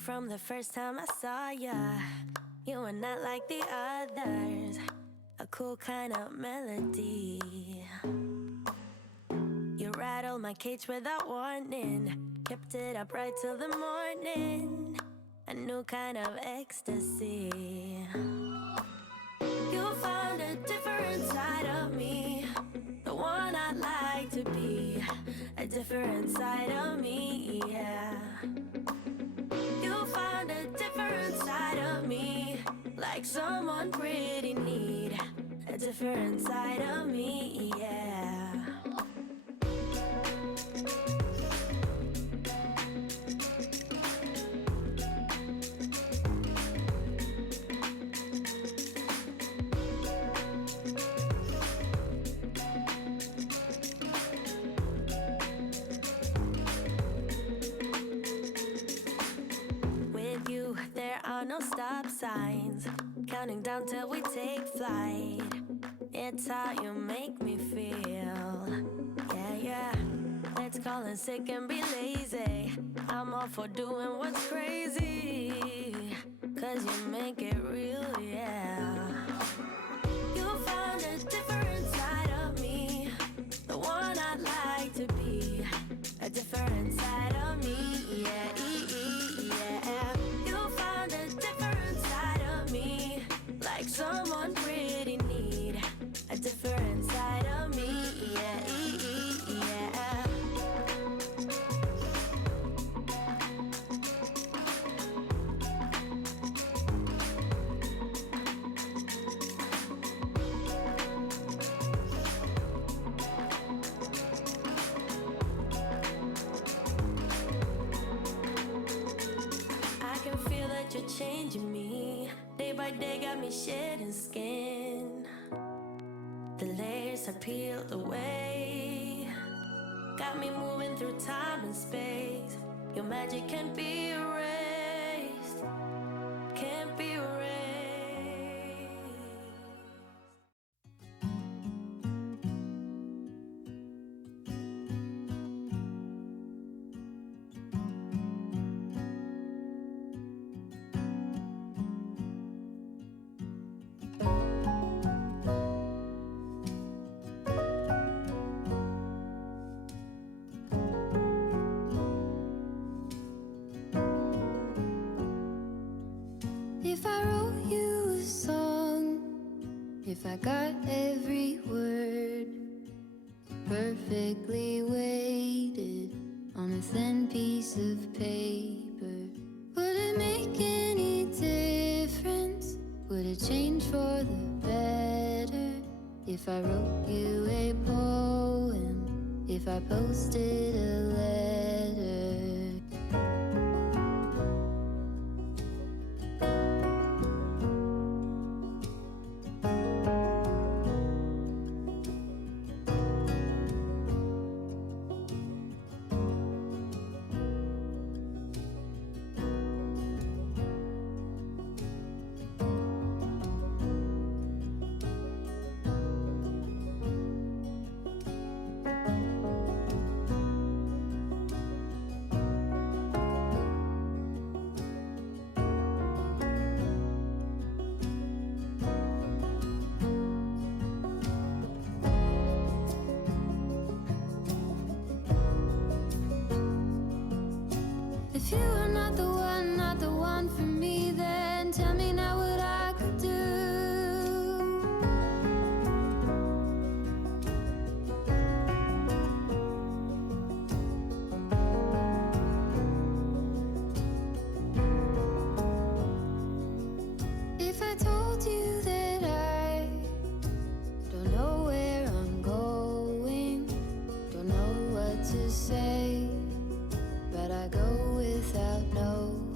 from the first time I saw ya. You were not like the others, a cool kind of melody. You rattled my cage without warning, kept it up right till the morning. A new kind of ecstasy. You found a different side of me, the one I'd like to be. A different side of me, yeah. You found a different side of me, like someone pretty neat. A different side of me, yeah. No stop signs, counting down till we take flight. It's how you make me feel. Yeah, yeah. Let's call in sick and be lazy. I'm all for doing what's crazy, 'cause you make it real, yeah. You found a different side of me, the one I'd like to be. A different side of me, yeah, yeah. Like someone pretty neat. A different side of me, yeah, yeah. I can feel that you're changing me. Day by day got me shedding skin. The layers are peeled away, got me moving through time and space. Your magic can't be erased, can't be erased. If I wrote you a song, if I got every word perfectly weighted on a thin piece of paper, would it make any difference? Would it change for the better? If I wrote you a poem, if I posted a letter? If you are not the one for me, then tell me now what I could do. If I told you that I don't know where I'm going, don't know what to say, but I go without knowing.